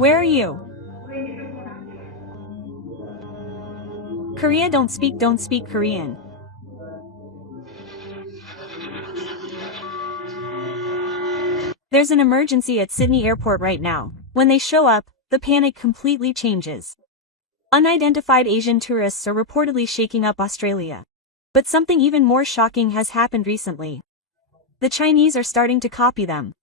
Where are you? Korea don't speak Korean. There's an emergency at Sydney Airport right now. When they show up, the panic completely changes. Unidentified Asian tourists are reportedly shaking up Australia. But something even more shocking has happened recently. The Chinese are starting to copy them.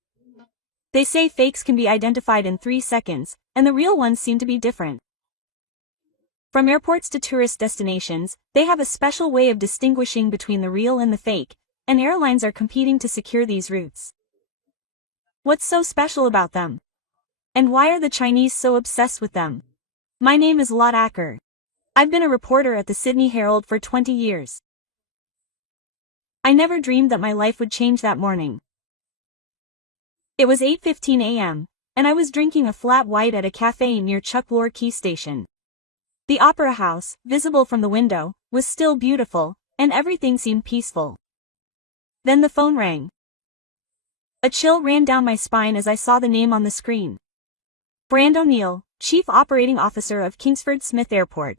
They say fakes can be identified in 3 seconds, and the real ones seem to be different. From airports to tourist destinations, they have a special way of distinguishing between the real and the fake, and airlines are competing to secure these routes. What's so special about them? And why are the Chinese so obsessed with them? My name is Lot Acker. I've been a reporter at the Sydney Herald for 20 years. I never dreamed that my life would change that morning. It was 8:15 a.m., and I was drinking a flat white at a cafe near Chuck Lorre Key Station. The Opera House, visible from the window, was still beautiful, and everything seemed peaceful. Then the phone rang. A chill ran down my spine as I saw the name on the screen. Brand O'Neill, Chief Operating Officer of Kingsford Smith Airport.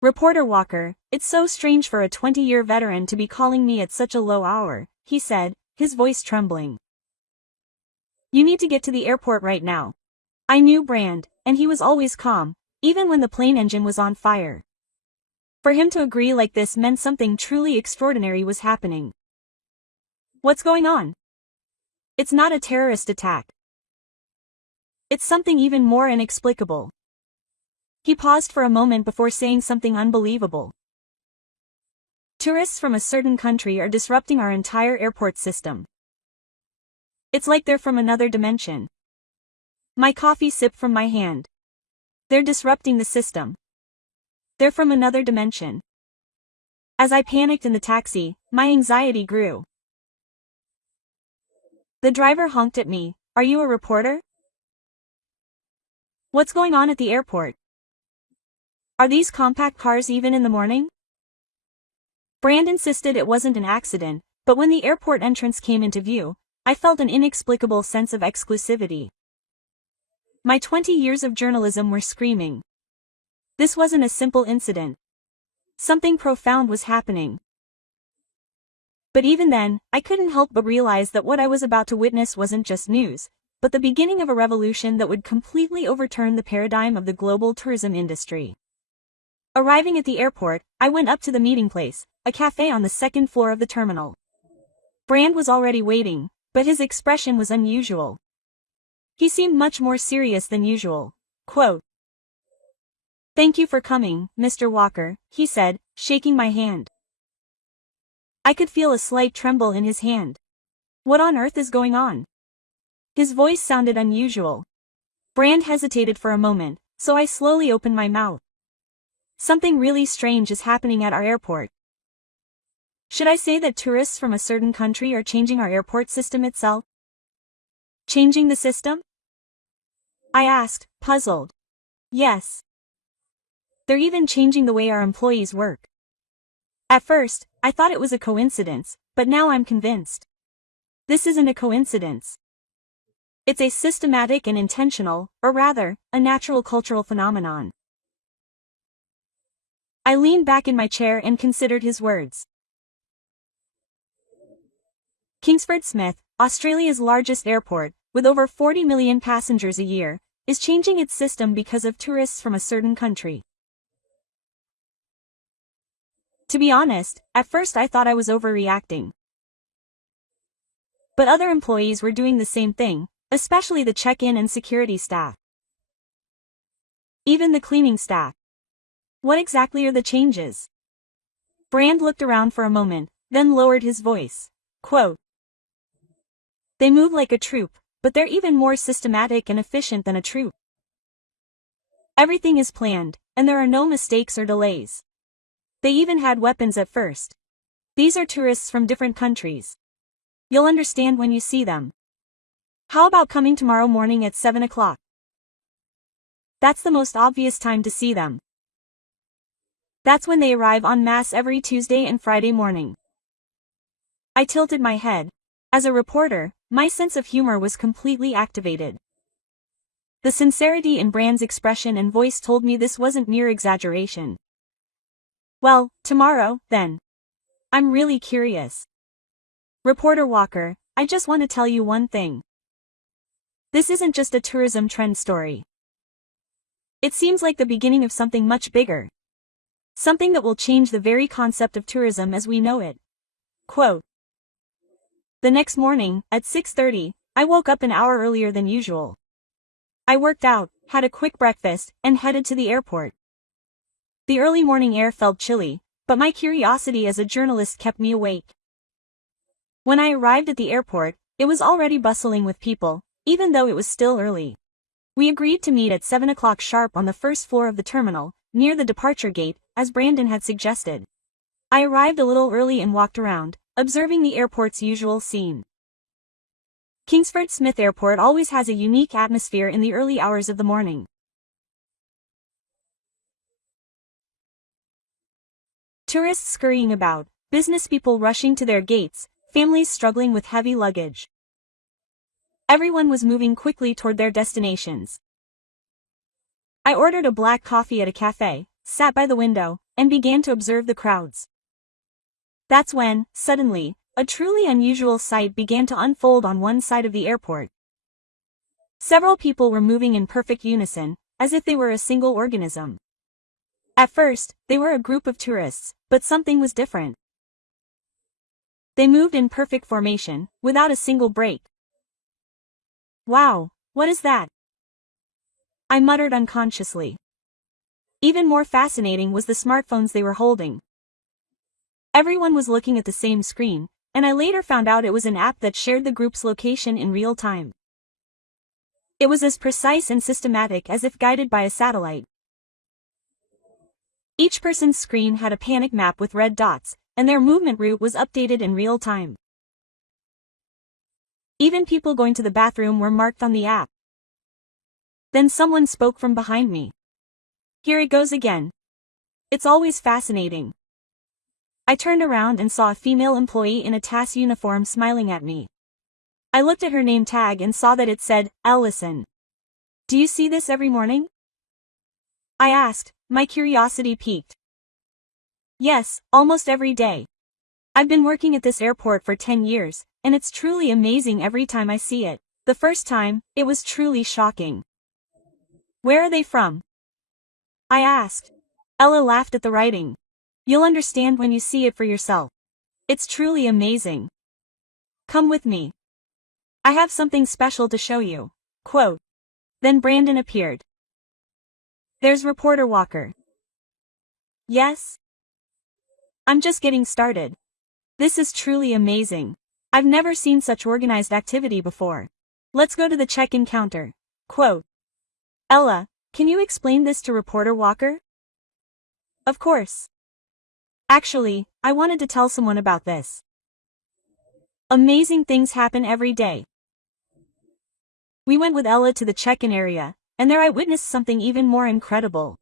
Reporter Walker, it's so strange for a 20-year veteran to be calling me at such a low hour, he said, his voice trembling. You need to get to the airport right now. I knew Brand, and he was always calm, even when the plane engine was on fire. For him to agree like this meant something truly extraordinary was happening. What's going on? It's not a terrorist attack. It's something even more inexplicable. He paused for a moment before saying something unbelievable. Tourists from a certain country are disrupting our entire airport system. It's like they're from another dimension. My coffee sipped from my hand. They're disrupting the system. They're from another dimension. As I panicked in the taxi, my anxiety grew. The driver honked at me. Are you a reporter? What's going on at the airport? Are these compact cars even in the morning? Brand insisted it wasn't an accident, but when the airport entrance came into view, I felt an inexplicable sense of exclusivity. My 20 years of journalism were screaming. This wasn't a simple incident. Something profound was happening. But even then, I couldn't help but realize that what I was about to witness wasn't just news, but the beginning of a revolution that would completely overturn the paradigm of the global tourism industry. Arriving at the airport, I went up to the meeting place, a cafe on the second floor of the terminal. Brand was already waiting, but his expression was unusual. He seemed much more serious than usual. Quote, "Thank you for coming, Mr. Walker," he said, shaking my hand. I could feel a slight tremble in his hand. What on earth is going on? His voice sounded unusual. Brand hesitated for a moment, so I slowly opened my mouth. Something really strange is happening at our airport. Should I say that tourists from a certain country are changing our airport system itself? Changing the system? I asked, puzzled. Yes. They're even changing the way our employees work. At first, I thought it was a coincidence, but now I'm convinced. This isn't a coincidence. It's a systematic and intentional, or rather, a natural cultural phenomenon. I leaned back in my chair and considered his words. Kingsford Smith, Australia's largest airport, with over 40 million passengers a year, is changing its system because of tourists from a certain country. To be honest, at first I thought I was overreacting. But other employees were doing the same thing, especially the check-in and security staff. Even the cleaning staff. What exactly are the changes? Brand looked around for a moment, then lowered his voice. Quote, "They move like a troop, but they're even more systematic and efficient than a troop. Everything is planned, and there are no mistakes or delays. They even had weapons at first. These are tourists from different countries. You'll understand when you see them. How about coming tomorrow morning at 7 o'clock? That's the most obvious time to see them. That's when they arrive en masse every Tuesday and Friday morning." I tilted my head. As a reporter, my sense of humor was completely activated. The sincerity in Brand's expression and voice told me this wasn't mere exaggeration. Well, tomorrow, then. I'm really curious. Reporter Walker, I just want to tell you one thing. This isn't just a tourism trend story. It seems like the beginning of something much bigger. Something that will change the very concept of tourism as we know it. Quote. The next morning, at 6:30, I woke up an hour earlier than usual. I worked out, had a quick breakfast, and headed to the airport. The early morning air felt chilly, but my curiosity as a journalist kept me awake. When I arrived at the airport, it was already bustling with people, even though it was still early. We agreed to meet at 7 o'clock sharp on the first floor of the terminal, near the departure gate, as Brandon had suggested. I arrived a little early and walked around, observing the airport's usual scene. Kingsford Smith Airport always has a unique atmosphere in the early hours of the morning. Tourists scurrying about, business people rushing to their gates, families struggling with heavy luggage. Everyone was moving quickly toward their destinations. I ordered a black coffee at a cafe, sat by the window, and began to observe the crowds. That's when, suddenly, a truly unusual sight began to unfold on one side of the airport. Several people were moving in perfect unison, as if they were a single organism. At first, they were a group of tourists, but something was different. They moved in perfect formation, without a single break. Wow, what is that? I muttered unconsciously. Even more fascinating was the smartphones they were holding. Everyone was looking at the same screen, and I later found out it was an app that shared the group's location in real time. It was as precise and systematic as if guided by a satellite. Each person's screen had a panic map with red dots, and their movement route was updated in real time. Even people going to the bathroom were marked on the app. Then someone spoke from behind me. Here it goes again. It's always fascinating. I turned around and saw a female employee in a TAS uniform smiling at me. I looked at her name tag and saw that it said, Ellison. Do you see this every morning? I asked, my curiosity piqued. Yes, almost every day. I've been working at this airport for 10 years, and it's truly amazing every time I see it. The first time, it was truly shocking. Where are they from? I asked. Ella laughed at the writing. You'll understand when you see it for yourself. It's truly amazing. Come with me. I have something special to show you. Quote. Then Brandon appeared. There's reporter Walker. Yes? I'm just getting started. This is truly amazing. I've never seen such organized activity before. Let's go to the check-in counter. Quote. Ella, can you explain this to reporter Walker? Of course. Actually, I wanted to tell someone about this. Amazing things happen every day. We went with Ella to the check-in area, and there I witnessed something even more incredible.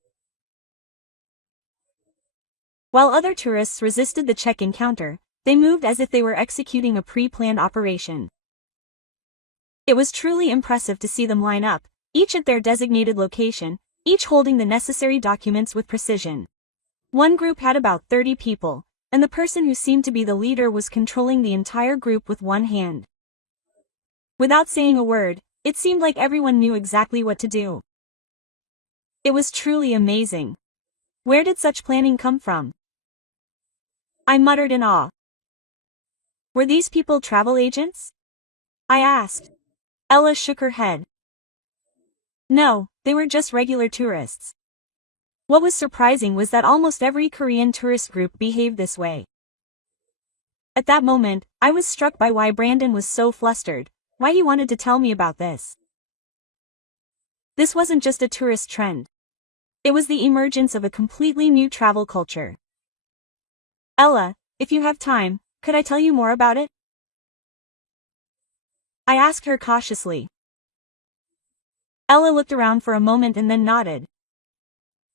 While other tourists resisted the check-in counter, they moved as if they were executing a pre-planned operation. It was truly impressive to see them line up, each at their designated location, each holding the necessary documents with precision. One group had about 30 people, and the person who seemed to be the leader was controlling the entire group with one hand. Without saying a word, it seemed like everyone knew exactly what to do. It was truly amazing. Where did such planning come from? I muttered in awe. Were these people travel agents? I asked. Ella shook her head. No, they were just regular tourists. What was surprising was that almost every Korean tourist group behaved this way. At that moment, I was struck by why Brandon was so flustered, why he wanted to tell me about this. This wasn't just a tourist trend. It was the emergence of a completely new travel culture. Ella, if you have time, could I tell you more about it? I asked her cautiously. Ella looked around for a moment and then nodded.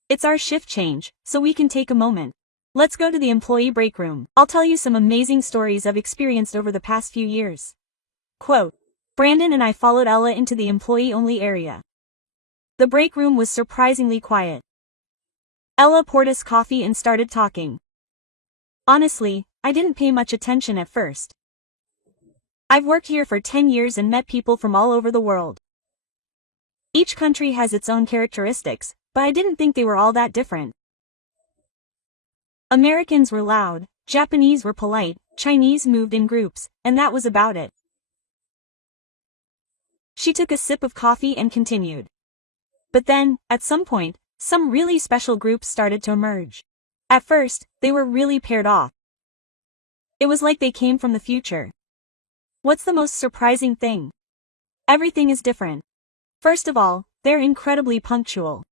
It's our shift change, so we can take a moment. Let's go to the employee break room. I'll tell you some amazing stories I've experienced over the past few years. Quote. Brandon and I followed Ella into the employee-only area. The break room was surprisingly quiet. Ella poured us coffee and started talking. Honestly, I didn't pay much attention at first. I've worked here for 10 years and met people from all over the world. Each country has its own characteristics, but I didn't think they were all that different. Americans were loud, Japanese were polite, Chinese moved in groups, and that was about it. She took a sip of coffee and continued. But then, at some point, some really special groups started to emerge. At first, they were really paired off. It was like they came from the future. What's the most surprising thing? Everything is different. First of all, they're incredibly punctual.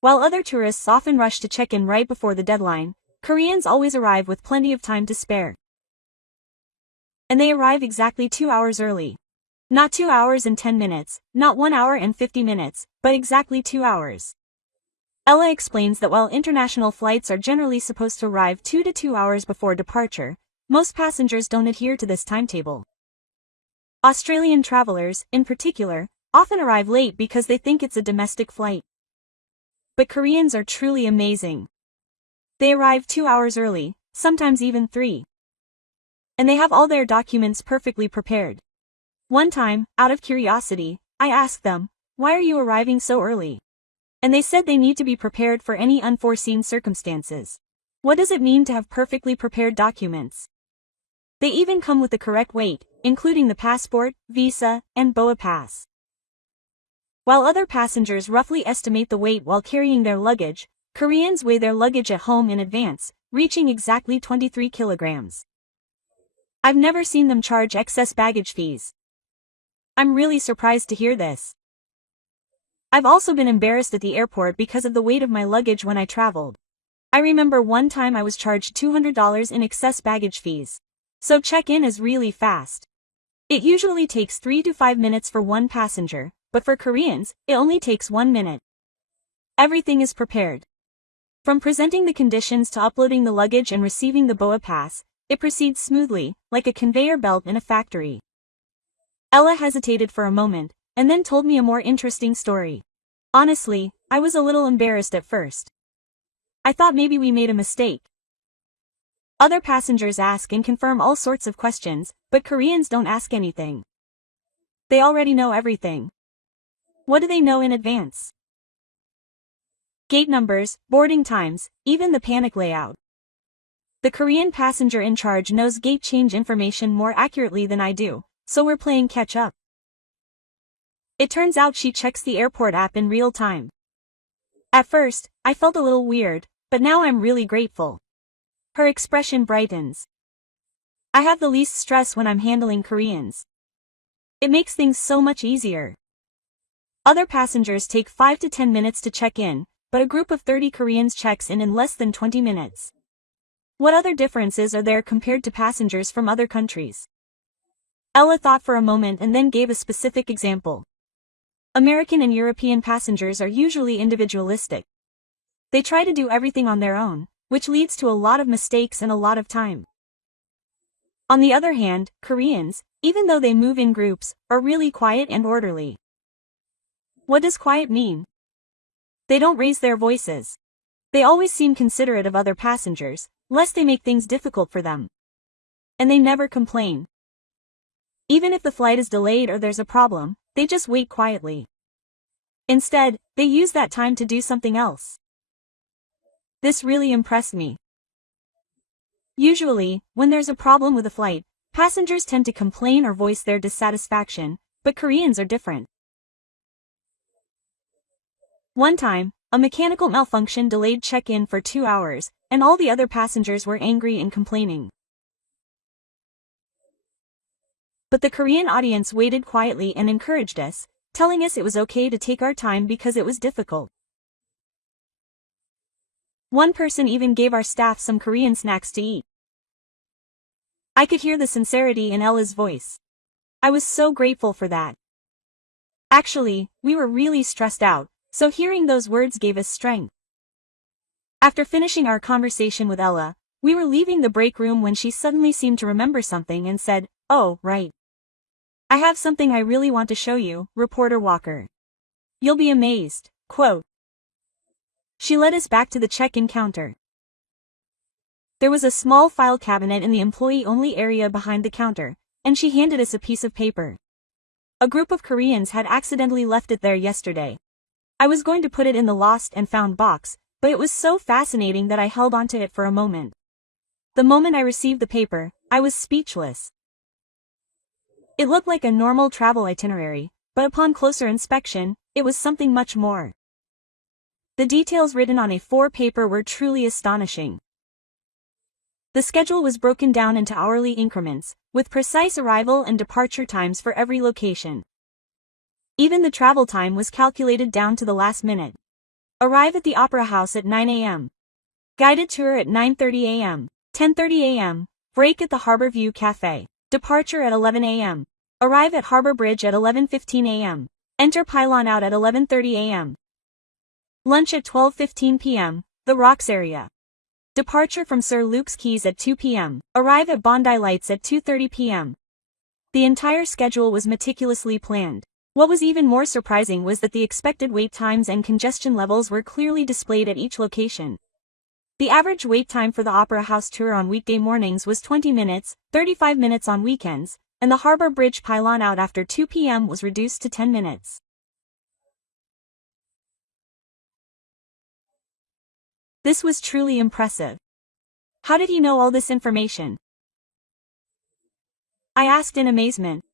While other tourists often rush to check in right before the deadline, Koreans always arrive with plenty of time to spare. And they arrive exactly 2 hours early. Not 2 hours and 10 minutes, not 1 hour and 50 minutes, but exactly 2 hours. Ella explains that while international flights are generally supposed to arrive 2 to 2 hours before departure, most passengers don't adhere to this timetable. Australian travelers, in particular, often arrive late because they think it's a domestic flight. But Koreans are truly amazing. They arrive 2 hours early, sometimes even 3. And they have all their documents perfectly prepared. One time, out of curiosity, I asked them, "Why are you arriving so early?" And they said they need to be prepared for any unforeseen circumstances. What does it mean to have perfectly prepared documents? They even come with the correct weight, including the passport, visa, and BOA pass. While other passengers roughly estimate the weight while carrying their luggage, Koreans weigh their luggage at home in advance, reaching exactly 23 kilograms. I've never seen them charge excess baggage fees. I'm really surprised to hear this. I've also been embarrassed at the airport because of the weight of my luggage when I traveled. I remember one time I was charged $200 in excess baggage fees. So check-in is really fast. It usually takes 3 to 5 minutes for one passenger, but for Koreans, it only takes 1 minute. Everything is prepared. From presenting the conditions to uploading the luggage and receiving the BOA pass, it proceeds smoothly, like a conveyor belt in a factory. Ella hesitated for a moment, and then told me a more interesting story. Honestly, I was a little embarrassed at first. I thought maybe we made a mistake. Other passengers ask and confirm all sorts of questions, but Koreans don't ask anything. They already know everything. What do they know in advance? Gate numbers, boarding times, even the panic layout. The Korean passenger in charge knows gate change information more accurately than I do, so we're playing catch up. It turns out she checks the airport app in real time. At first, I felt a little weird, but now I'm really grateful. Her expression brightens. I have the least stress when I'm handling Koreans. It makes things so much easier. Other passengers take 5 to 10 minutes to check in, but a group of 30 Koreans checks in less than 20 minutes. What other differences are there compared to passengers from other countries? Ella thought for a moment and then gave a specific example. American and European passengers are usually individualistic. They try to do everything on their own, which leads to a lot of mistakes and a lot of time. On the other hand, Koreans, even though they move in groups, are really quiet and orderly. What does quiet mean? They don't raise their voices. They always seem considerate of other passengers, lest they make things difficult for them. And they never complain. Even if the flight is delayed or there's a problem, they just wait quietly. Instead, they use that time to do something else. This really impressed me. Usually, when there's a problem with a flight, passengers tend to complain or voice their dissatisfaction, but Koreans are different. One time, a mechanical malfunction delayed check-in for 2 hours, and all the other passengers were angry and complaining. But the Korean audience waited quietly and encouraged us, telling us it was okay to take our time because it was difficult. One person even gave our staff some Korean snacks to eat. I could hear the sincerity in Ella's voice. I was so grateful for that. Actually, we were really stressed out, so hearing those words gave us strength. After finishing our conversation with Ella, we were leaving the break room when she suddenly seemed to remember something and said, "Oh, right. I have something I really want to show you, Reporter Walker. You'll be amazed. Quote. She led us back to the check-in counter. There was a small file cabinet in the employee-only area behind the counter, and she handed us a piece of paper. A group of Koreans had accidentally left it there yesterday. I was going to put it in the lost and found box, but it was so fascinating that I held onto it for a moment. The moment I received the paper, I was speechless. It looked like a normal travel itinerary, but upon closer inspection, it was something much more. The details written on A4 paper were truly astonishing. The schedule was broken down into hourly increments, with precise arrival and departure times for every location. Even the travel time was calculated down to the last minute. Arrive at the Opera House at 9 a.m. Guided tour at 9:30 a.m. 10:30 a.m. Break at the Harbor View Cafe. Departure at 11 a.m. Arrive at Harbor Bridge at 11:15 a.m. Enter pylon out at 11:30 a.m. Lunch at 12:15 p.m., the Rocks area. Departure from Sir Luke's Quays at 2 p.m. Arrive at Bondi Lights at 2:30 p.m. The entire schedule was meticulously planned. What was even more surprising was that the expected wait times and congestion levels were clearly displayed at each location. The average wait time for the Opera House tour on weekday mornings was 20 minutes, 35 minutes on weekends, and the Harbor Bridge pylon out after 2 p.m. was reduced to 10 minutes. This was truly impressive. How did he know all this information? I asked in amazement.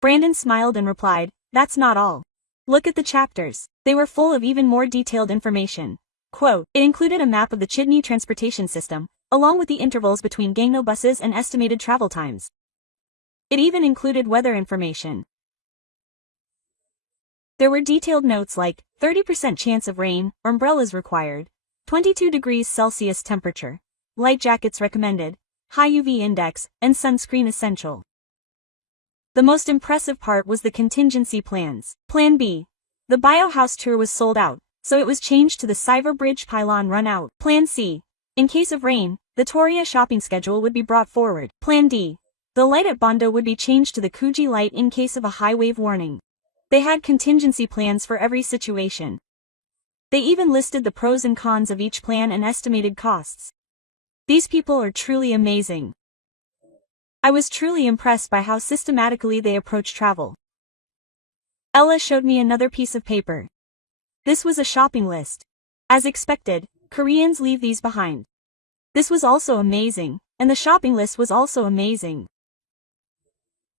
Brandon smiled and replied, "That's not all. Look at the chapters. They were full of even more detailed information." Quote, it included a map of the Chidney transportation system, along with the intervals between Gangno buses and estimated travel times. It even included weather information. There were detailed notes like, 30% chance of rain, umbrellas required, 22 degrees Celsius temperature, light jackets recommended, high UV index, and sunscreen essential. The most impressive part was the contingency plans. Plan B. The Biohouse tour was sold out, so it was changed to the Cyber Bridge pylon run out. Plan C. In case of rain, the Toria shopping schedule would be brought forward. Plan D. The light at Bondo would be changed to the Kuji light in case of a high wave warning. They had contingency plans for every situation. They even listed the pros and cons of each plan and estimated costs. These people are truly amazing. I was truly impressed by how systematically they approach travel. Ella showed me another piece of paper. This was a shopping list. As expected, Koreans leave these behind. This was also amazing, and the shopping list was also amazing.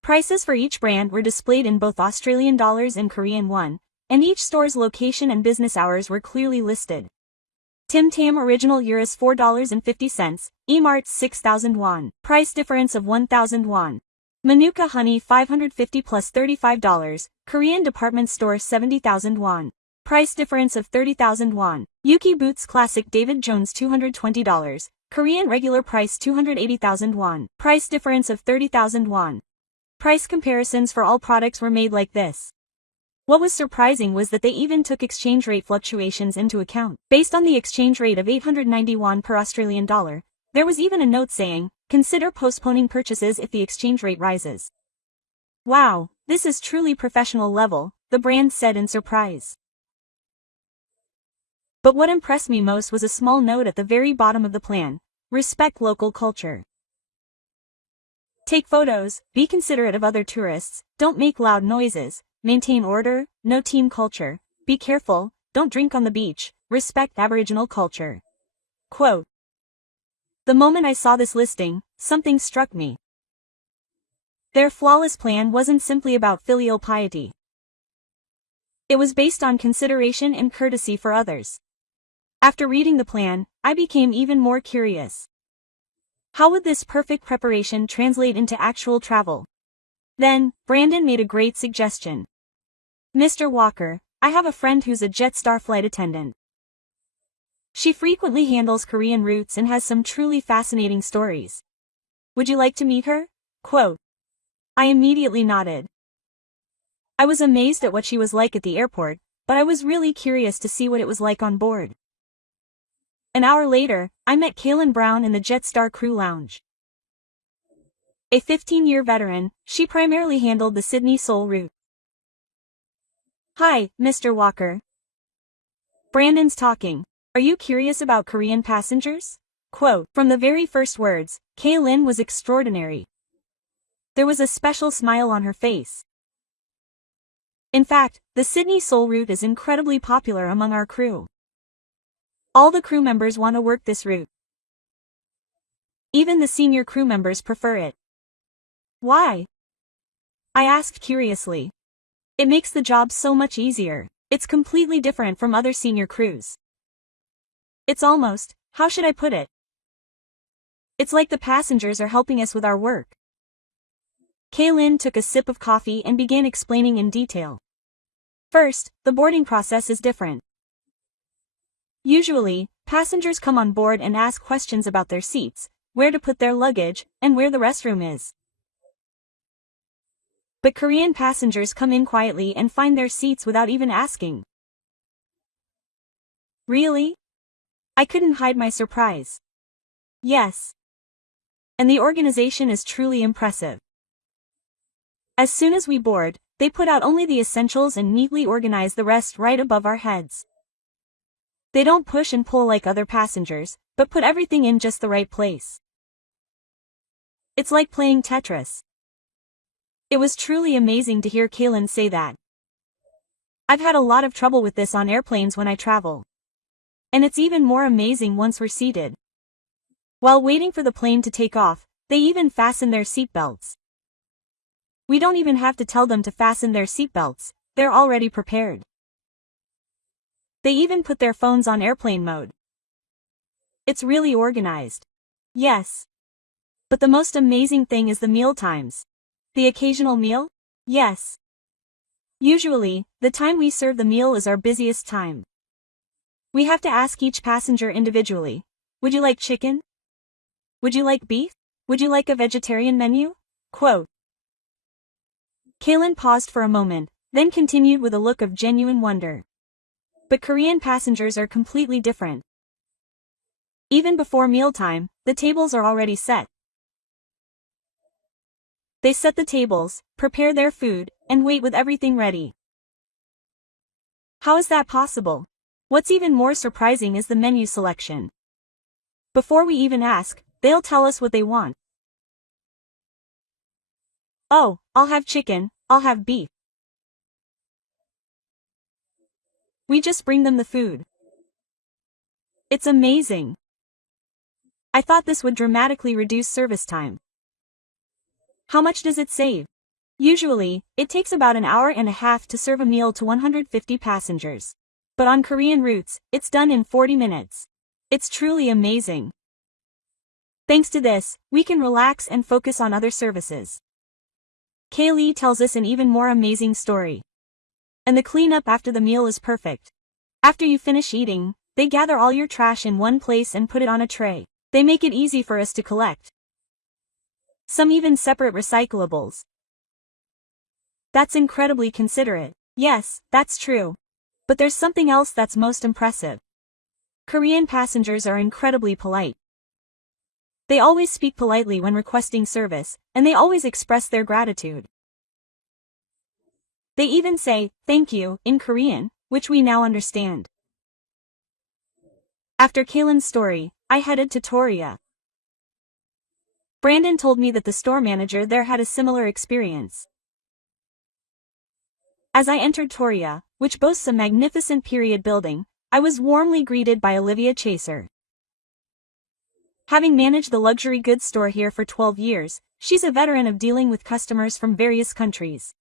Prices for each brand were displayed in both Australian dollars and Korean won, and each store's location and business hours were clearly listed. Tim Tam Original Euros $4.50, Emart 6,000 won, price difference of 1,000 won. Manuka Honey 550 plus $35, Korean department store 70,000 won, price difference of 30,000 won. Yuki Boots Classic David Jones $220, Korean regular price 280,000 won, price difference of 30,000 won. Price comparisons for all products were made like this. What was surprising was that they even took exchange rate fluctuations into account. Based on the exchange rate of 890 won per Australian dollar, there was even a note saying, consider postponing purchases if the exchange rate rises. Wow, this is truly professional level, the brand said in surprise. But what impressed me most was a small note at the very bottom of the plan: respect local culture. Take photos, be considerate of other tourists, don't make loud noises, maintain order, no team culture, be careful, don't drink on the beach, respect Aboriginal culture. Quote. The moment I saw this listing, something struck me. Their flawless plan wasn't simply about filial piety. It was based on consideration and courtesy for others. After reading the plan, I became even more curious. How would this perfect preparation translate into actual travel? Then, Brandon made a great suggestion. Mr. Walker, I have a friend who's a Jetstar flight attendant. She frequently handles Korean routes and has some truly fascinating stories. Would you like to meet her? Quote. I immediately nodded. I was amazed at what she was like at the airport, but I was really curious to see what it was like on board. An hour later, I met Kaylin Brown in the Jetstar crew lounge. A 15-year veteran, she primarily handled the Sydney-Seoul route. Hi, Mr. Walker. Brandon's talking. Are you curious about Korean passengers? Quote, from the very first words, Kaylin was extraordinary. There was a special smile on her face. In fact, the Sydney-Seoul route is incredibly popular among our crew. All the crew members want to work this route. Even the senior crew members prefer it. Why? I asked curiously. It makes the job so much easier. It's completely different from other senior crews. It's almost, how should I put it? It's like the passengers are helping us with our work. Kaylin took a sip of coffee and began explaining in detail. First, the boarding process is different. Usually, passengers come on board and ask questions about their seats, where to put their luggage, and where the restroom is. But Korean passengers come in quietly and find their seats without even asking. Really? I couldn't hide my surprise. Yes. And the organization is truly impressive. As soon as we board, they put out only the essentials and neatly organize the rest right above our heads. They don't push and pull like other passengers, but put everything in just the right place. It's like playing Tetris. It was truly amazing to hear Kaylin say that. I've had a lot of trouble with this on airplanes when I travel. And it's even more amazing once we're seated. While waiting for the plane to take off, they even fasten their seatbelts. We don't even have to tell them to fasten their seatbelts, they're already prepared. They even put their phones on airplane mode. It's really organized. Yes. But the most amazing thing is the meal times. The occasional meal? Yes. Usually, the time we serve the meal is our busiest time. We have to ask each passenger individually. Would you like chicken? Would you like beef? Would you like a vegetarian menu? Quote. Kaylin paused for a moment, then continued with a look of genuine wonder. But Korean passengers are completely different. Even before mealtime, the tables are already set. They set the tables, prepare their food, and wait with everything ready. How is that possible? What's even more surprising is the menu selection. Before we even ask, they'll tell us what they want. Oh, I'll have chicken, I'll have beef. We just bring them the food. It's amazing. I thought this would dramatically reduce service time. How much does it save? Usually, it takes about an hour and a half to serve a meal to 150 passengers. But on Korean routes, it's done in 40 minutes. It's truly amazing. Thanks to this, we can relax and focus on other services. Kaylee tells us an even more amazing story. And the cleanup after the meal is perfect. After you finish eating, they gather all your trash in one place and put it on a tray. They make it easy for us to collect. Some even separate recyclables. That's incredibly considerate. Yes, that's true. But there's something else that's most impressive. Korean passengers are incredibly polite. They always speak politely when requesting service, and they always express their gratitude. They even say, thank you, in Korean, which we now understand. After Kaylin's story, I headed to Toria. Brandon told me that the store manager there had a similar experience. As I entered Toria, which boasts a magnificent period building, I was warmly greeted by Olivia Chaser. Having managed the luxury goods store here for 12 years, she's a veteran of dealing with customers from various countries.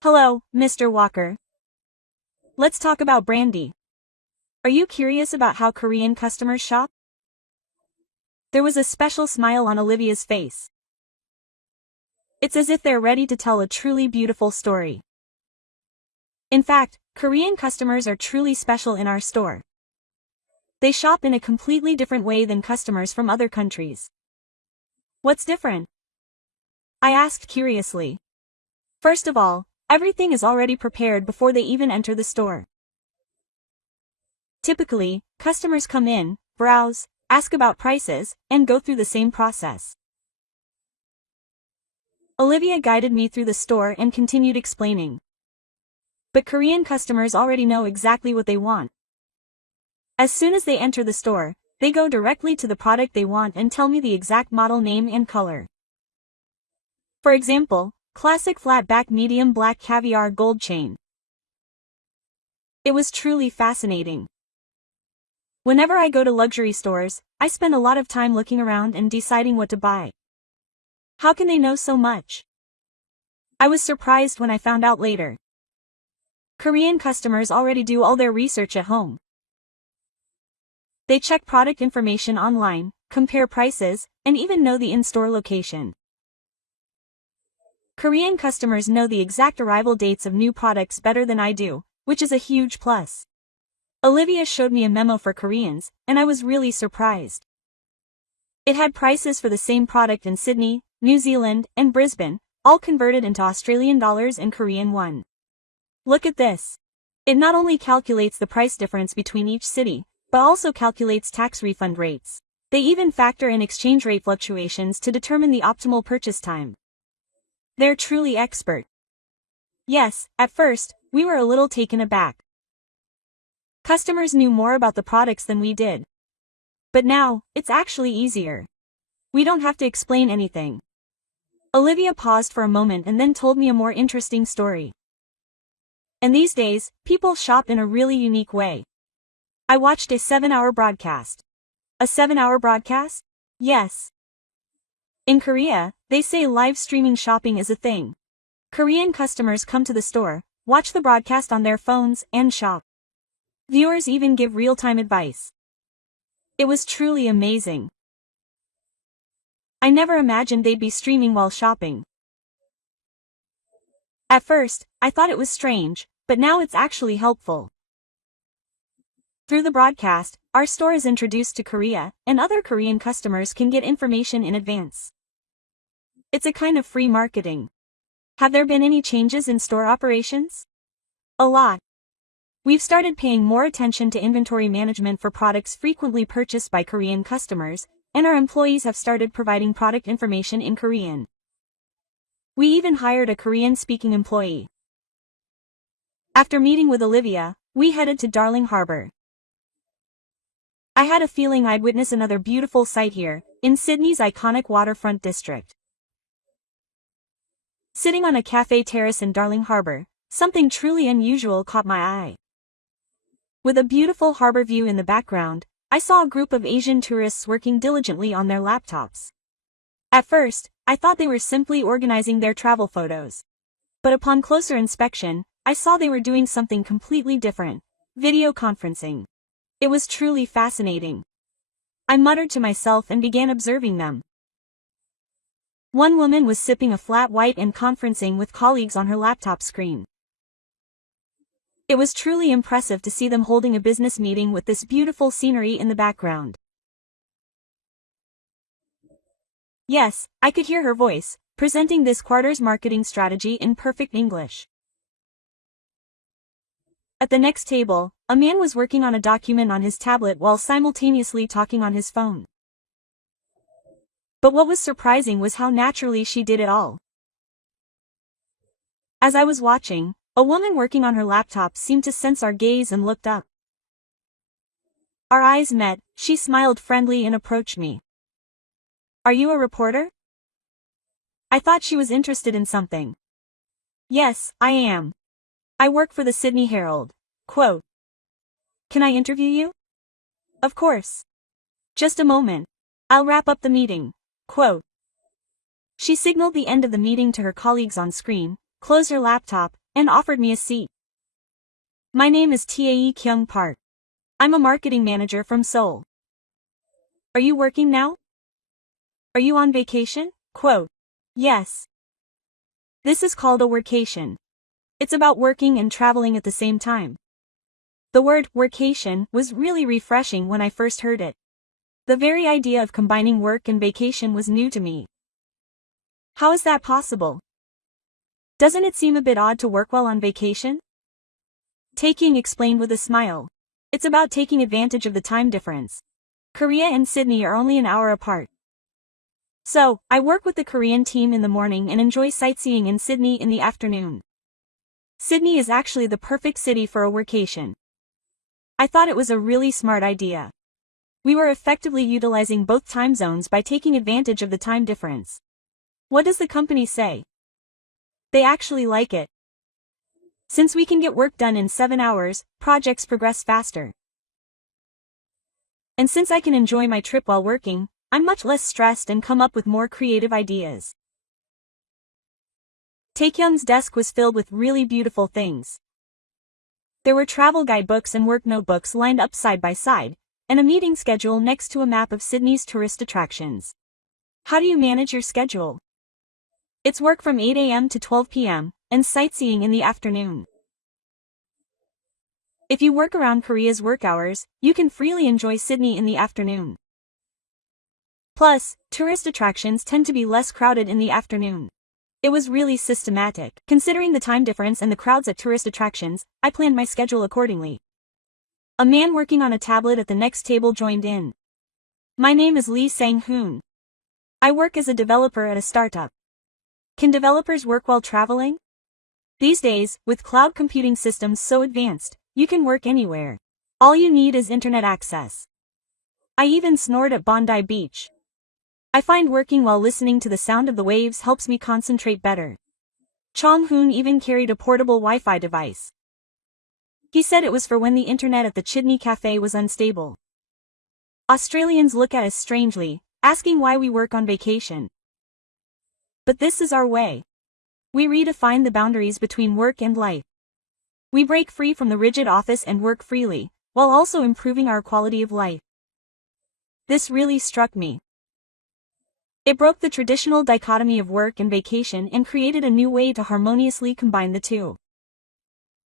Hello, Mr. Walker. Let's talk about Brandy. Are you curious about how Korean customers shop? There was a special smile on Olivia's face. It's as if they're ready to tell a truly beautiful story. In fact, Korean customers are truly special in our store. They shop in a completely different way than customers from other countries. What's different? I asked curiously. First of all, everything is already prepared before they even enter the store. Typically, customers come in, browse, ask about prices, and go through the same process. Olivia guided me through the store and continued explaining. But Korean customers already know exactly what they want. As soon as they enter the store, they go directly to the product they want and tell me the exact model name and color. For example, classic flat back medium black caviar gold chain. It was truly fascinating. Whenever I go to luxury stores, I spend a lot of time looking around and deciding what to buy. How can they know so much? I was surprised when I found out later. Korean customers already do all their research at home. They check product information online, compare prices, and even know the in-store location. Korean customers know the exact arrival dates of new products better than I do, which is a huge plus. Olivia showed me a memo for Koreans, and I was really surprised. It had prices for the same product in Sydney, New Zealand, and Brisbane, all converted into Australian dollars and Korean won. Look at this. It not only calculates the price difference between each city, but also calculates tax refund rates. They even factor in exchange rate fluctuations to determine the optimal purchase time. They're truly expert. Yes, at first, we were a little taken aback. Customers knew more about the products than we did. But now, it's actually easier. We don't have to explain anything. Olivia paused for a moment and then told me a more interesting story. And these days, people shop in a really unique way. I watched a 7-hour broadcast. A 7-hour broadcast? Yes. In Korea, they say live streaming shopping is a thing. Korean customers come to the store, watch the broadcast on their phones, and shop. Viewers even give real-time advice. It was truly amazing. I never imagined they'd be streaming while shopping. At first, I thought it was strange, but now it's actually helpful. Through the broadcast, our store is introduced to Korea, and other Korean customers can get information in advance. It's a kind of free marketing. Have there been any changes in store operations? A lot. We've started paying more attention to inventory management for products frequently purchased by Korean customers, and our employees have started providing product information in Korean. We even hired a Korean-speaking employee. After meeting with Olivia, we headed to Darling Harbour. I had a feeling I'd witness another beautiful sight here, in Sydney's iconic waterfront district. Sitting on a cafe terrace in Darling Harbour, something truly unusual caught my eye. With a beautiful harbour view in the background, I saw a group of Asian tourists working diligently on their laptops. At first, I thought they were simply organizing their travel photos. But upon closer inspection, I saw they were doing something completely different: video conferencing. It was truly fascinating. I muttered to myself and began observing them. One woman was sipping a flat white and conferencing with colleagues on her laptop screen. It was truly impressive to see them holding a business meeting with this beautiful scenery in the background. Yes, I could hear her voice, presenting this quarter's marketing strategy in perfect English. At the next table, a man was working on a document on his tablet while simultaneously talking on his phone. But what was surprising was how naturally she did it all. As I was watching, a woman working on her laptop seemed to sense our gaze and looked up. Our eyes met, she smiled friendly and approached me. "Are you a reporter?" I thought she was interested in something. "Yes, I am. I work for the Sydney Herald." Quote. "Can I interview you?" "Of course. Just a moment. I'll wrap up the meeting." Quote. She signaled the end of the meeting to her colleagues on screen, closed her laptop, and offered me a seat. "My name is Tae Kyung Park. I'm a marketing manager from Seoul." "Are you working now?" "Are you on vacation?" Quote. "Yes. This is called a workation. It's about working and traveling at the same time." The word workation was really refreshing when I first heard it. The very idea of combining work and vacation was new to me. How is that possible? Doesn't it seem a bit odd to work while on vacation? Tae-kyung explained with a smile. It's about taking advantage of the time difference. Korea and Sydney are only an hour apart. So, I work with the Korean team in the morning and enjoy sightseeing in Sydney in the afternoon. Sydney is actually the perfect city for a workation. I thought it was a really smart idea. We were effectively utilizing both time zones by taking advantage of the time difference. What does the company say? They actually like it. Since we can get work done in 7 hours, projects progress faster. And since I can enjoy my trip while working, I'm much less stressed and come up with more creative ideas. Taekyung's desk was filled with really beautiful things. There were travel guidebooks and work notebooks lined up side by side, and a meeting schedule next to a map of Sydney's tourist attractions. How do you manage your schedule? It's work from 8 a.m. to 12 p.m., and sightseeing in the afternoon. If you work around Korea's work hours, you can freely enjoy Sydney in the afternoon. Plus, tourist attractions tend to be less crowded in the afternoon. It was really systematic. Considering the time difference and the crowds at tourist attractions, I planned my schedule accordingly. A man working on a tablet at the next table joined in. My name is Lee Sang-hoon. I work as a developer at a startup. Can developers work while traveling? These days, with cloud computing systems so advanced, you can work anywhere. All you need is internet access. I even snored at Bondi Beach. I find working while listening to the sound of the waves helps me concentrate better. Chong-hoon even carried a portable Wi-Fi device. He said it was for when the internet at the Chidney Cafe was unstable. Australians look at us strangely, asking why we work on vacation. But this is our way. We redefine the boundaries between work and life. We break free from the rigid office and work freely, while also improving our quality of life. This really struck me. It broke the traditional dichotomy of work and vacation and created a new way to harmoniously combine the two.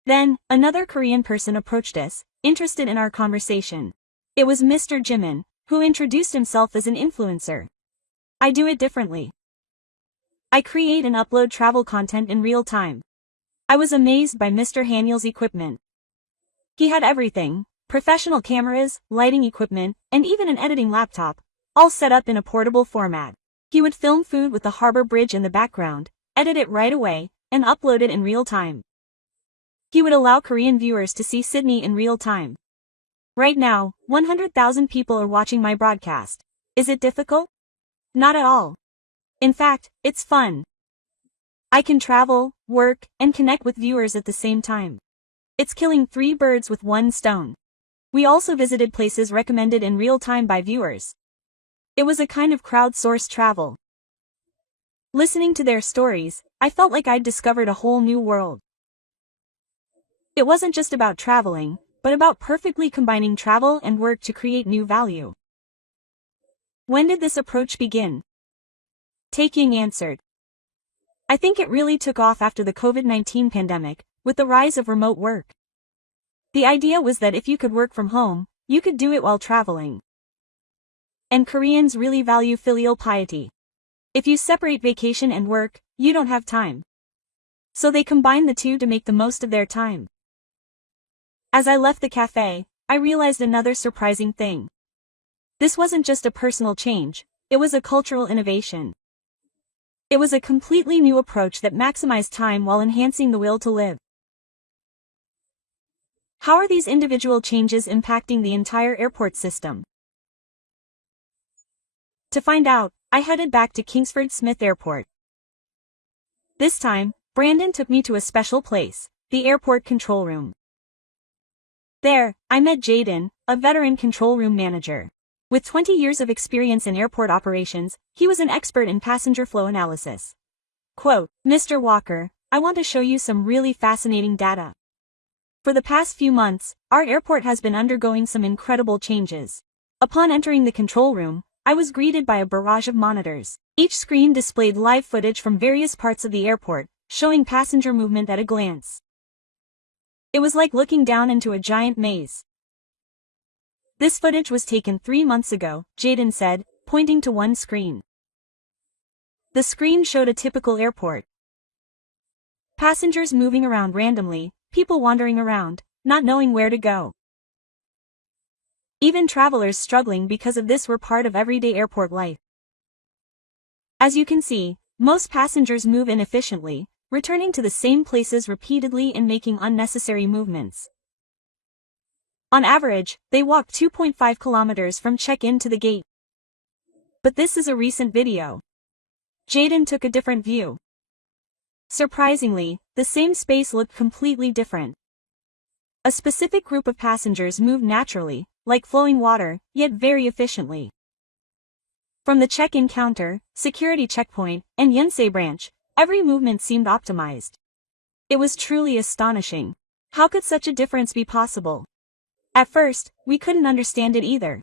Then, another Korean person approached us, interested in our conversation. It was Mr. Jimin, who introduced himself as an influencer. I do it differently. I create and upload travel content in real time. I was amazed by Mr. Haniel's equipment. He had everything: professional cameras, lighting equipment, and even an editing laptop, all set up in a portable format. He would film food with the harbor bridge in the background, edit it right away, and upload it in real time. He would allow Korean viewers to see Sydney in real time. Right now, 100,000 people are watching my broadcast. Is it difficult? Not at all. In fact, it's fun. I can travel, work, and connect with viewers at the same time. It's killing 3 birds with 1 stone. We also visited places recommended in real time by viewers. It was a kind of crowdsourced travel. Listening to their stories, I felt like I'd discovered a whole new world. It wasn't just about traveling, but about perfectly combining travel and work to create new value. When did this approach begin? Taekyung answered. I think it really took off after the COVID-19 pandemic, with the rise of remote work. The idea was that if you could work from home, you could do it while traveling. And Koreans really value filial piety. If you separate vacation and work, you don't have time. So they combine the two to make the most of their time. As I left the cafe, I realized another surprising thing. This wasn't just a personal change, it was a cultural innovation. It was a completely new approach that maximized time while enhancing the will to live. How are these individual changes impacting the entire airport system? To find out, I headed back to Kingsford Smith Airport. This time, Brandon took me to a special place, the airport control room. There, I met Jaden, a veteran control room manager. With 20 years of experience in airport operations, he was an expert in passenger flow analysis. Quote, Mr. Walker, I want to show you some really fascinating data. For the past few months, our airport has been undergoing some incredible changes. Upon entering the control room, I was greeted by a barrage of monitors. Each screen displayed live footage from various parts of the airport, showing passenger movement at a glance. It was like looking down into a giant maze. This footage was taken 3 months ago, Jaden said, pointing to one screen. The screen showed a typical airport. Passengers moving around randomly, people wandering around, not knowing where to go. Even travelers struggling because of this were part of everyday airport life. As you can see, most passengers move inefficiently, returning to the same places repeatedly and making unnecessary movements. On average, they walk 2.5 kilometers from check-in to the gate. But this is a recent video. Jaden took a different view. Surprisingly, the same space looked completely different. A specific group of passengers moved naturally, like flowing water, yet very efficiently. From the check-in counter, security checkpoint, and Yonsei branch, every movement seemed optimized. It was truly astonishing. How could such a difference be possible? At first, we couldn't understand it either.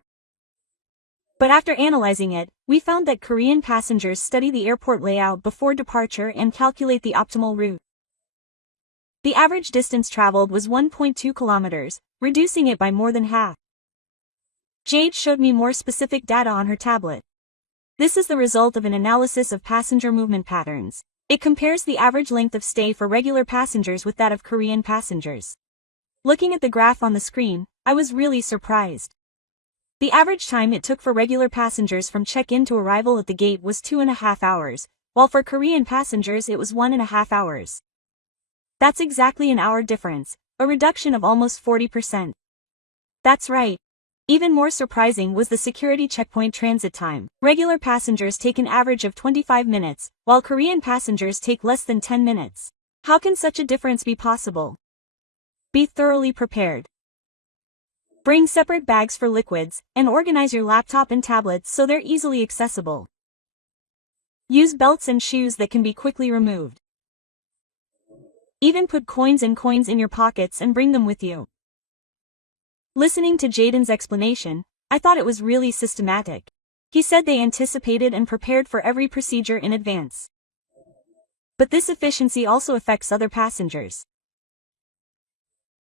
But after analyzing it, we found that Korean passengers study the airport layout before departure and calculate the optimal route. The average distance traveled was 1.2 kilometers, reducing it by more than half. Jade showed me more specific data on her tablet. This is the result of an analysis of passenger movement patterns. It compares the average length of stay for regular passengers with that of Korean passengers. Looking at the graph on the screen, I was really surprised. The average time it took for regular passengers from check-in to arrival at the gate was 2.5 hours, while for Korean passengers it was 1.5 hours. That's exactly an hour difference, a reduction of almost 40%. That's right. Even more surprising was the security checkpoint transit time. Regular passengers take an average of 25 minutes, while Korean passengers take less than 10 minutes. How can such a difference be possible? Be thoroughly prepared. Bring separate bags for liquids, and organize your laptop and tablets so they're easily accessible. Use belts and shoes that can be quickly removed. Even put coins in your pockets and bring them with you. Listening to Jaden's explanation, I thought it was really systematic. He said they anticipated and prepared for every procedure in advance. But this efficiency also affects other passengers.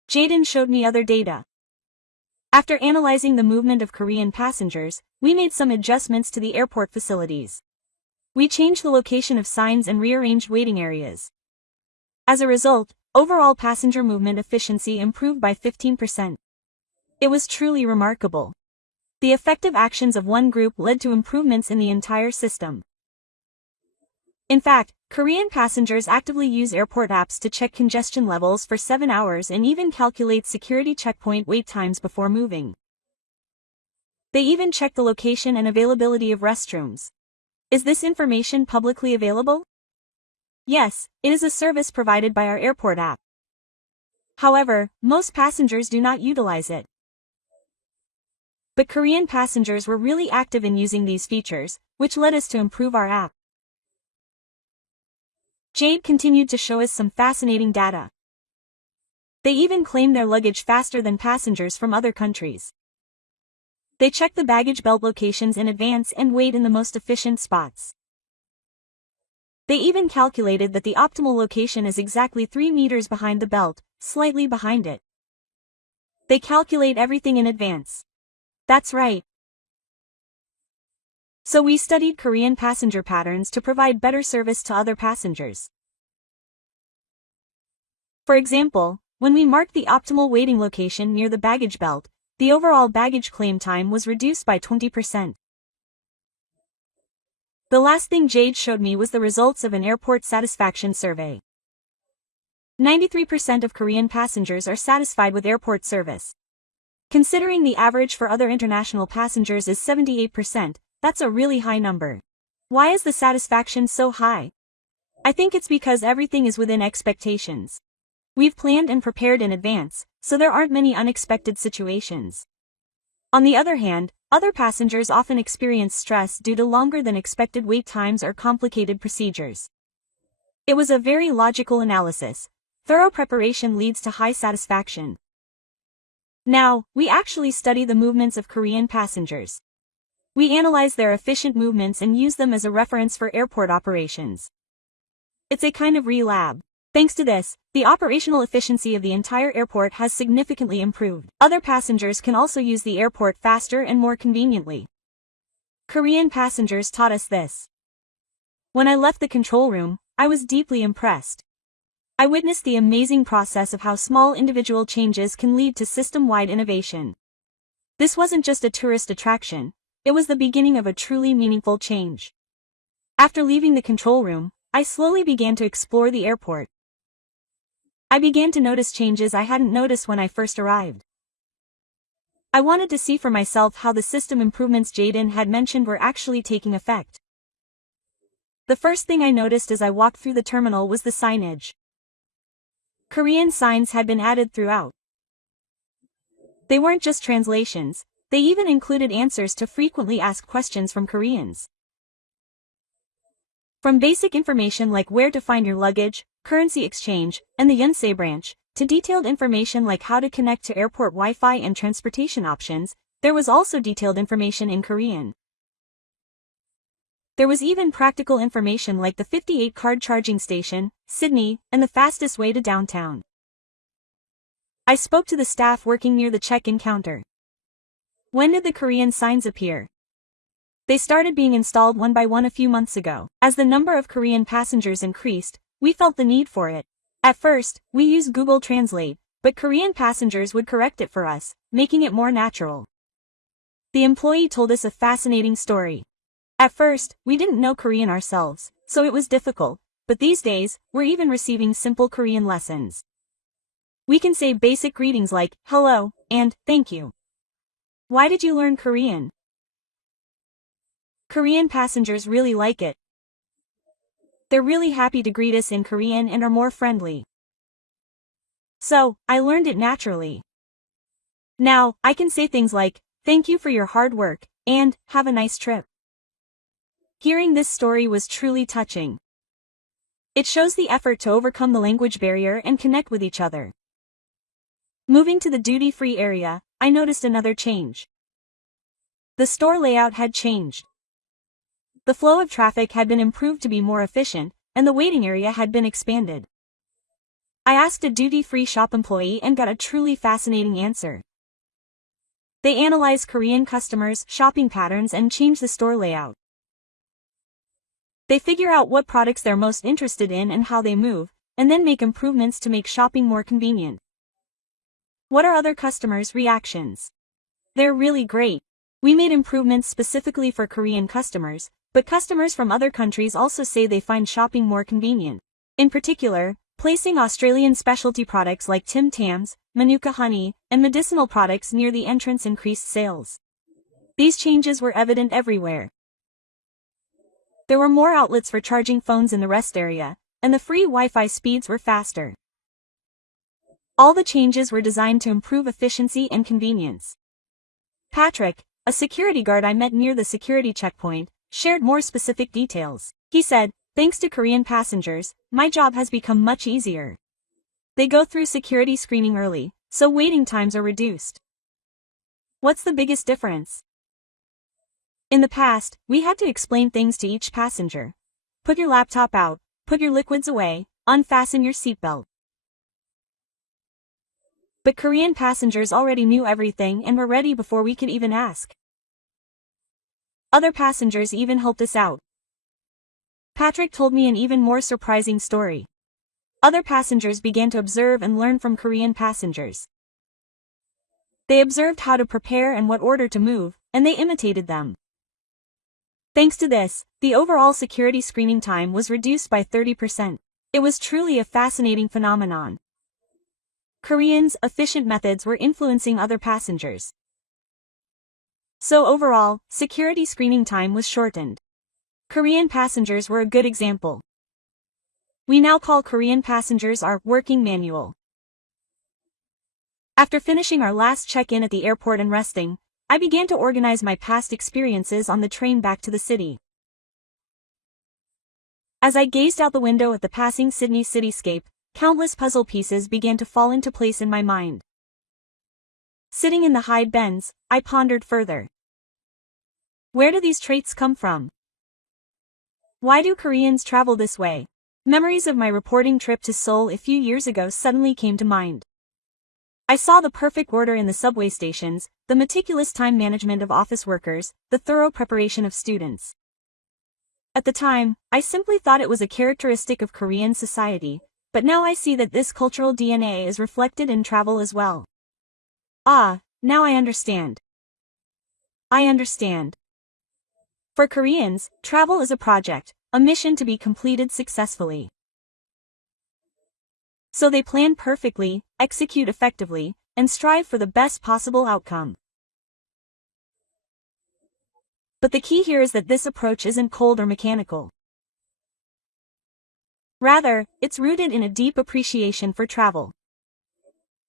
Jaden showed me other data. After analyzing the movement of Korean passengers, we made some adjustments to the airport facilities. We changed the location of signs and rearranged waiting areas. As a result, overall passenger movement efficiency improved by 15%. It was truly remarkable. The effective actions of one group led to improvements in the entire system. In fact, Korean passengers actively use airport apps to check congestion levels for 7 hours and even calculate security checkpoint wait times before moving. They even check the location and availability of restrooms. Is this information publicly available? Yes, it is a service provided by our airport app. However, most passengers do not utilize it. But Korean passengers were really active in using these features, which led us to improve our app. Jade continued to show us some fascinating data. They even claimed their luggage faster than passengers from other countries. They check the baggage belt locations in advance and wait in the most efficient spots. They even calculated that the optimal location is exactly 3 meters behind the belt, slightly behind it. They calculate everything in advance. That's right. So we studied Korean passenger patterns to provide better service to other passengers. For example, when we marked the optimal waiting location near the baggage belt, the overall baggage claim time was reduced by 20%. The last thing Jade showed me was the results of an airport satisfaction survey. 93% of Korean passengers are satisfied with airport service. Considering the average for other international passengers is 78%, that's a really high number. Why is the satisfaction so high? I think it's because everything is within expectations. We've planned and prepared in advance, so there aren't many unexpected situations. On the other hand, other passengers often experience stress due to longer than expected wait times or complicated procedures. It was a very logical analysis. Thorough preparation leads to high satisfaction. Now, we actually study the movements of Korean passengers. We analyze their efficient movements and use them as a reference for airport operations. It's a kind of re-lab. Thanks to this, the operational efficiency of the entire airport has significantly improved. Other passengers can also use the airport faster and more conveniently. Korean passengers taught us this. When I left the control room, I was deeply impressed. I witnessed the amazing process of how small individual changes can lead to system-wide innovation. This wasn't just a tourist attraction, it was the beginning of a truly meaningful change. After leaving the control room, I slowly began to explore the airport. I began to notice changes I hadn't noticed when I first arrived. I wanted to see for myself how the system improvements Jaden had mentioned were actually taking effect. The first thing I noticed as I walked through the terminal was the signage. Korean signs had been added throughout. They weren't just translations, they even included answers to frequently asked questions from Koreans. From basic information like where to find your luggage, currency exchange, and the Yonsei branch, to detailed information like how to connect to airport Wi-Fi and transportation options, there was also detailed information in Korean. There was even practical information like the 58 card charging station, Sydney, and the fastest way to downtown. I spoke to the staff working near the check-in counter. When did the Korean signs appear? They started being installed one by one a few months ago. As the number of Korean passengers increased, we felt the need for it. At first, we used Google Translate, but Korean passengers would correct it for us, making it more natural. The employee told us a fascinating story. At first, we didn't know Korean ourselves, so it was difficult, but these days, we're even receiving simple Korean lessons. We can say basic greetings like, hello, and, thank you. Why did you learn Korean? Korean passengers really like it. They're really happy to greet us in Korean and are more friendly. So, I learned it naturally. Now, I can say things like, thank you for your hard work, and, have a nice trip. Hearing this story was truly touching. It shows the effort to overcome the language barrier and connect with each other. Moving to the duty-free area, I noticed another change. The store layout had changed. The flow of traffic had been improved to be more efficient, and the waiting area had been expanded. I asked a duty-free shop employee and got a truly fascinating answer. They analyzed Korean customers' shopping patterns and changed the store layout. They figure out what products they're most interested in and how they move, and then make improvements to make shopping more convenient. What are other customers' reactions? They're really great. We made improvements specifically for Korean customers, but customers from other countries also say they find shopping more convenient. In particular, placing Australian specialty products like Tim Tams, Manuka honey, and medicinal products near the entrance increased sales. These changes were evident everywhere. There were more outlets for charging phones in the rest area, and the free Wi-Fi speeds were faster. All the changes were designed to improve efficiency and convenience. Patrick, a security guard I met near the security checkpoint, shared more specific details. He said, thanks to Korean passengers, my job has become much easier. They go through security screening early, so waiting times are reduced. What's the biggest difference? In the past, we had to explain things to each passenger. Put your laptop out, put your liquids away, unfasten your seatbelt. But Korean passengers already knew everything and were ready before we could even ask. Other passengers even helped us out. Patrick told me an even more surprising story. Other passengers began to observe and learn from Korean passengers. They observed how to prepare and what order to move, and they imitated them. Thanks to this, the overall security screening time was reduced by 30%. It was truly a fascinating phenomenon. Koreans' efficient methods were influencing other passengers. So overall, security screening time was shortened. Korean passengers were a good example. We now call Korean passengers our working manual. After finishing our last check-in at the airport and resting, I began to organize my past experiences on the train back to the city. As I gazed out the window at the passing Sydney cityscape, countless puzzle pieces began to fall into place in my mind. Sitting in the high bends, I pondered further. Where do these traits come from? Why do Koreans travel this way? Memories of my reporting trip to Seoul a few years ago suddenly came to mind. I saw the perfect order in the subway stations, the meticulous time management of office workers, the thorough preparation of students. At the time, I simply thought it was a characteristic of Korean society, but now I see that this cultural DNA is reflected in travel as well. Ah, now I understand. I understand. For Koreans, travel is a project, a mission to be completed successfully. So they plan perfectly, execute effectively, and strive for the best possible outcome. But the key here is that this approach isn't cold or mechanical. Rather, it's rooted in a deep appreciation for travel.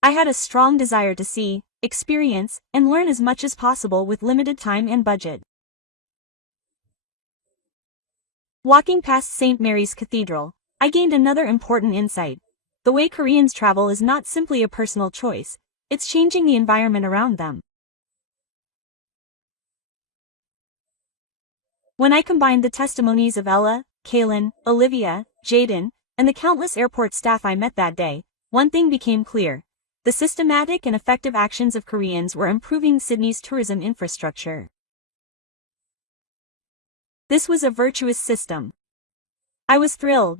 I had a strong desire to see, experience, and learn as much as possible with limited time and budget. Walking past St. Mary's Cathedral, I gained another important insight. The way Koreans travel is not simply a personal choice, it's changing the environment around them. When I combined the testimonies of Ella, Kaylin, Olivia, Jaden, and the countless airport staff I met that day, one thing became clear. The systematic and effective actions of Koreans were improving Sydney's tourism infrastructure. This was a virtuous system. I was thrilled.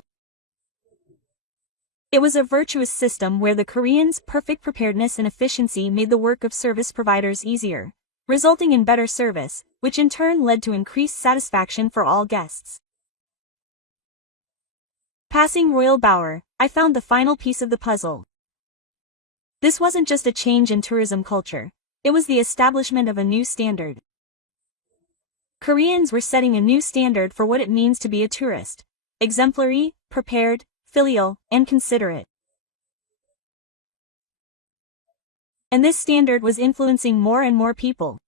It was a virtuous system where the Koreans' perfect preparedness and efficiency made the work of service providers easier, resulting in better service, which in turn led to increased satisfaction for all guests. Passing Royal Bower, I found the final piece of the puzzle. This wasn't just a change in tourism culture, it was the establishment of a new standard. Koreans were setting a new standard for what it means to be a tourist: exemplary, prepared, filial, and considerate. And this standard was influencing more and more people.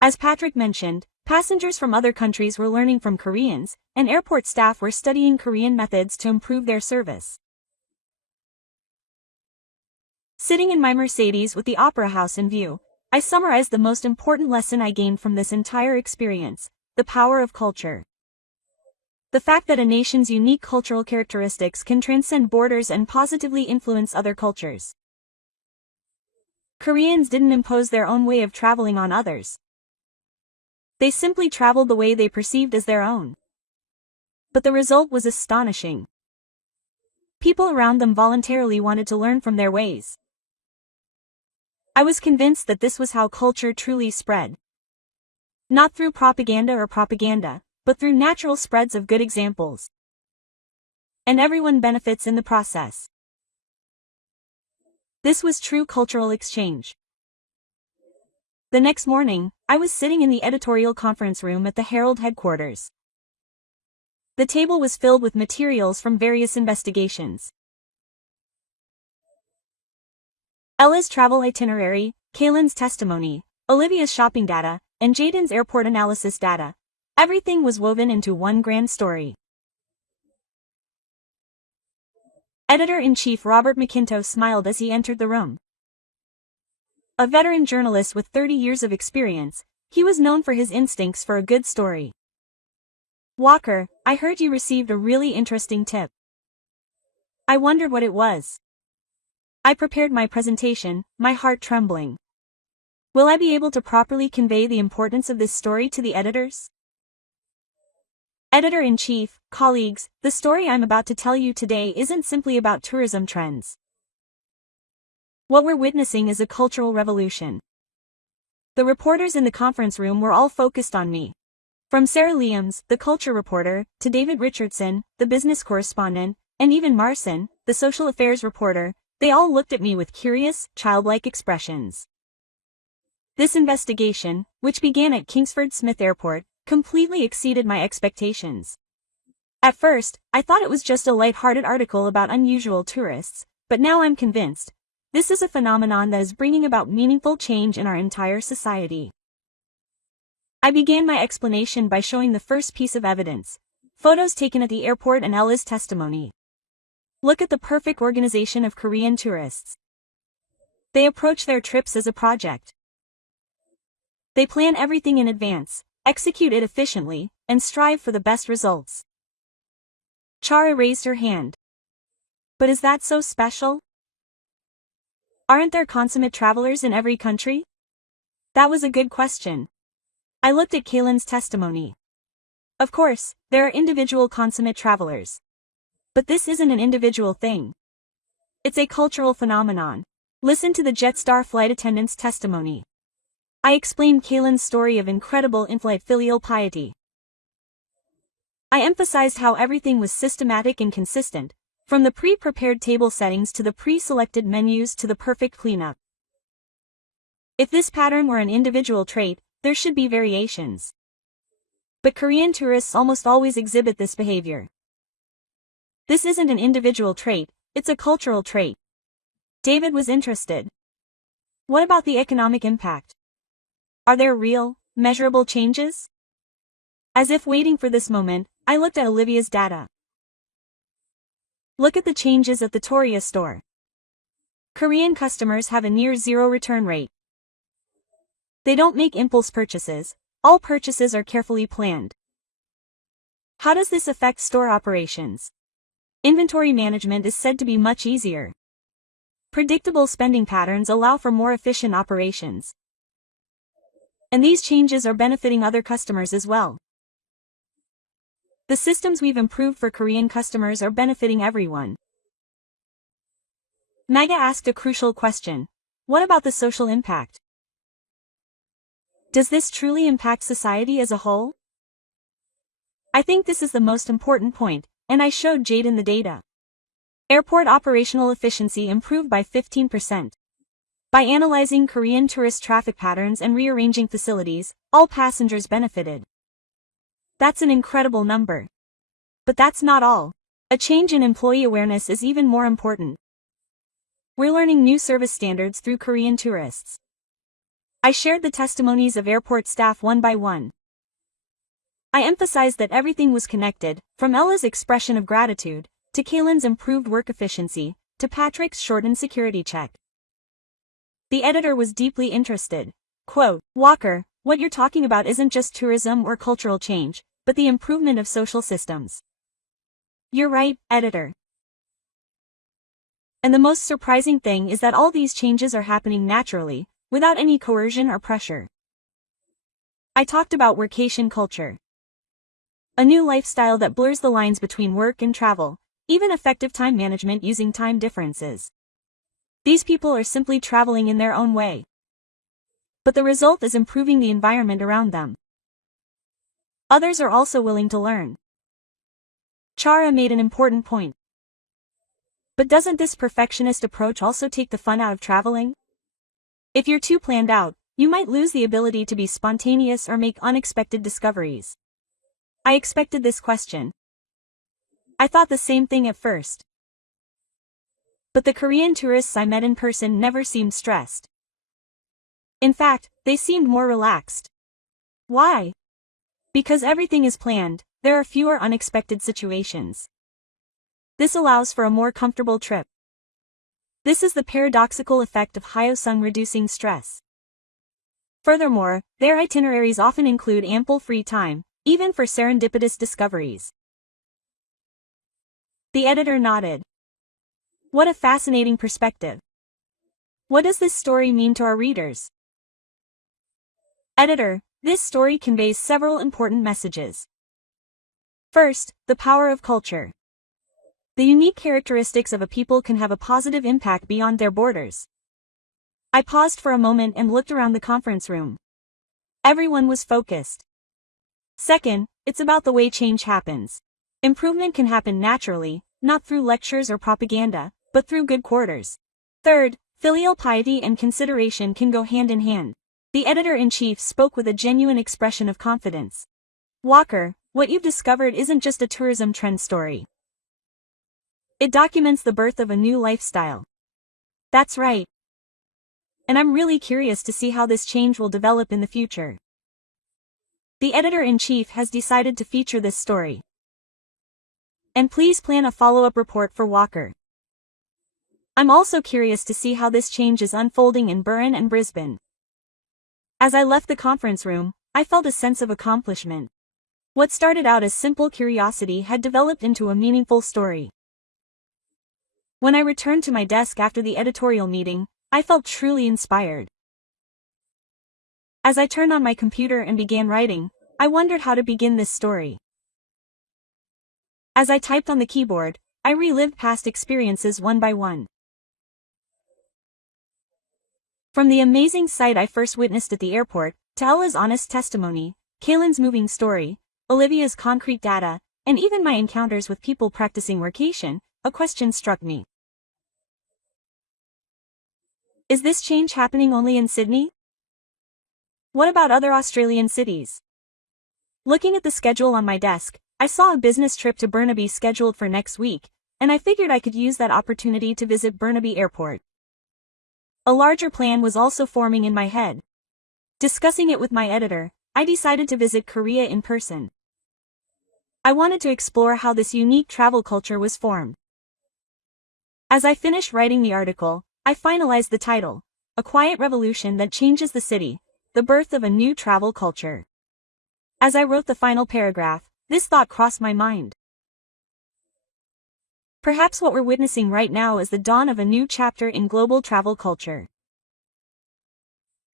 As Patrick mentioned, passengers from other countries were learning from Koreans, and airport staff were studying Korean methods to improve their service. Sitting in my Mercedes with the Opera House in view, I summarized the most important lesson I gained from this entire experience: the power of culture. The fact that a nation's unique cultural characteristics can transcend borders and positively influence other cultures. Koreans didn't impose their own way of traveling on others. They simply traveled the way they perceived as their own. But the result was astonishing. People around them voluntarily wanted to learn from their ways. I was convinced that this was how culture truly spread. Not through propaganda, but through natural spreads of good examples. And everyone benefits in the process. This was true cultural exchange. The next morning, I was sitting in the editorial conference room at the Herald headquarters. The table was filled with materials from various investigations. Ella's travel itinerary, Kaylin's testimony, Olivia's shopping data, and Jaden's airport analysis data. Everything was woven into one grand story. Editor-in-Chief Robert McIntosh smiled as he entered the room. A veteran journalist with 30 years of experience, he was known for his instincts for a good story. "Walker, I heard you received a really interesting tip." I wondered what it was. I prepared my presentation, my heart trembling. Will I be able to properly convey the importance of this story to the editors? Editor-in-Chief, colleagues, the story I'm about to tell you today isn't simply about tourism trends. What we're witnessing is a cultural revolution. The reporters in the conference room were all focused on me. From Sarah Liams, the culture reporter, to David Richardson, the business correspondent, and even Marson, the social affairs reporter, they all looked at me with curious, childlike expressions. This investigation, which began at Kingsford Smith Airport, completely exceeded my expectations. At first, I thought it was just a light-hearted article about unusual tourists, but now I'm convinced. This is a phenomenon that is bringing about meaningful change in our entire society. I began my explanation by showing the first piece of evidence: photos taken at the airport and Ella's testimony. Look at the perfect organization of Korean tourists. They approach their trips as a project. They plan everything in advance, execute it efficiently, and strive for the best results. Chara raised her hand. But is that so special? Aren't there consummate travelers in every country? That was a good question. I looked at Kaylin's testimony. Of course, there are individual consummate travelers. But this isn't an individual thing. It's a cultural phenomenon. Listen to the Jetstar flight attendant's testimony. I explained Kaylin's story of incredible in-flight filial piety. I emphasized how everything was systematic and consistent, from the pre-prepared table settings to the pre-selected menus to the perfect cleanup. If this pattern were an individual trait, there should be variations. But Korean tourists almost always exhibit this behavior. This isn't an individual trait, it's a cultural trait. David was interested. What about the economic impact? Are there real, measurable changes? As if waiting for this moment, I looked at Olivia's data. Look at the changes at the Toria store. Korean customers have a near zero return rate. They don't make impulse purchases. All purchases are carefully planned. How does this affect store operations? Inventory management is said to be much easier. Predictable spending patterns allow for more efficient operations. And these changes are benefiting other customers as well. The systems we've improved for Korean customers are benefiting everyone. Maga asked a crucial question. What about the social impact? Does this truly impact society as a whole? I think this is the most important point, and I showed Jaden the data. Airport operational efficiency improved by 15%. By analyzing Korean tourist traffic patterns and rearranging facilities, all passengers benefited. That's an incredible number. But that's not all. A change in employee awareness is even more important. We're learning new service standards through Korean tourists. I shared the testimonies of airport staff one by one. I emphasized that everything was connected, from Ella's expression of gratitude, to Kaylin's improved work efficiency, to Patrick's shortened security check. The editor was deeply interested. Quote, Walker, what you're talking about isn't just tourism or cultural change, but the improvement of social systems. You're right, editor. And the most surprising thing is that all these changes are happening naturally, without any coercion or pressure. I talked about workation culture. A new lifestyle that blurs the lines between work and travel, even effective time management using time differences. These people are simply traveling in their own way. But the result is improving the environment around them. Others are also willing to learn. Chara made an important point. But doesn't this perfectionist approach also take the fun out of traveling? If you're too planned out, you might lose the ability to be spontaneous or make unexpected discoveries. I expected this question. I thought the same thing at first. But the Korean tourists I met in person never seemed stressed. In fact, they seemed more relaxed. Why? Because everything is planned, there are fewer unexpected situations. This allows for a more comfortable trip. This is the paradoxical effect of Hyosung reducing stress. Furthermore, their itineraries often include ample free time, even for serendipitous discoveries. The editor nodded. What a fascinating perspective. What does this story mean to our readers? Editor, this story conveys several important messages. First, the power of culture. The unique characteristics of a people can have a positive impact beyond their borders. I paused for a moment and looked around the conference room. Everyone was focused. Second, it's about the way change happens. Improvement can happen naturally, not through lectures or propaganda, but through good quarters. Third, filial piety and consideration can go hand in hand. The editor-in-chief spoke with a genuine expression of confidence. Walker, what you've discovered isn't just a tourism trend story. It documents the birth of a new lifestyle. That's right. And I'm really curious to see how this change will develop in the future. The editor-in-chief has decided to feature this story. And please plan a follow-up report for Walker. I'm also curious to see how this change is unfolding in Burin and Brisbane. As I left the conference room, I felt a sense of accomplishment. What started out as simple curiosity had developed into a meaningful story. When I returned to my desk after the editorial meeting, I felt truly inspired. As I turned on my computer and began writing, I wondered how to begin this story. As I typed on the keyboard, I relived past experiences one by one. From the amazing sight I first witnessed at the airport, to Ella's honest testimony, Kaylin's moving story, Olivia's concrete data, and even my encounters with people practicing workation, a question struck me. Is this change happening only in Sydney? What about other Australian cities? Looking at the schedule on my desk, I saw a business trip to Burnaby scheduled for next week, and I figured I could use that opportunity to visit Burnaby Airport. A larger plan was also forming in my head. Discussing it with my editor, I decided to visit Korea in person. I wanted to explore how this unique travel culture was formed. As I finished writing the article, I finalized the title, A Quiet Revolution That Changes the City, The Birth of a New Travel Culture. As I wrote the final paragraph, this thought crossed my mind. Perhaps what we're witnessing right now is the dawn of a new chapter in global travel culture.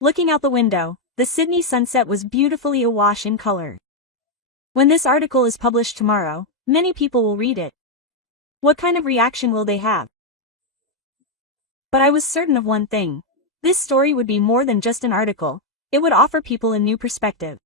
Looking out the window, the Sydney sunset was beautifully awash in color. When this article is published tomorrow, many people will read it. What kind of reaction will they have? But I was certain of one thing. This story would be more than just an article. It would offer people a new perspective.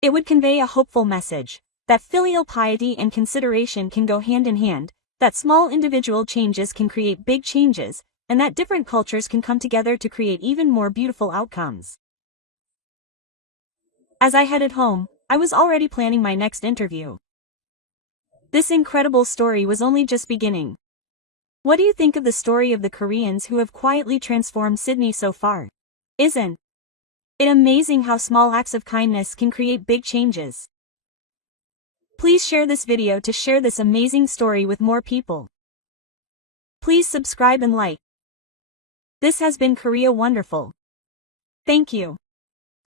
It would convey a hopeful message, that filial piety and consideration can go hand in hand, that small individual changes can create big changes, and that different cultures can come together to create even more beautiful outcomes. As I headed home, I was already planning my next interview. This incredible story was only just beginning. What do you think of the story of the Koreans who have quietly transformed Sydney so far? Isn't it amazing how small acts of kindness can create big changes? Please share this video to share this amazing story with more people. Please subscribe and like. This has been Korea Wonderful. Thank you.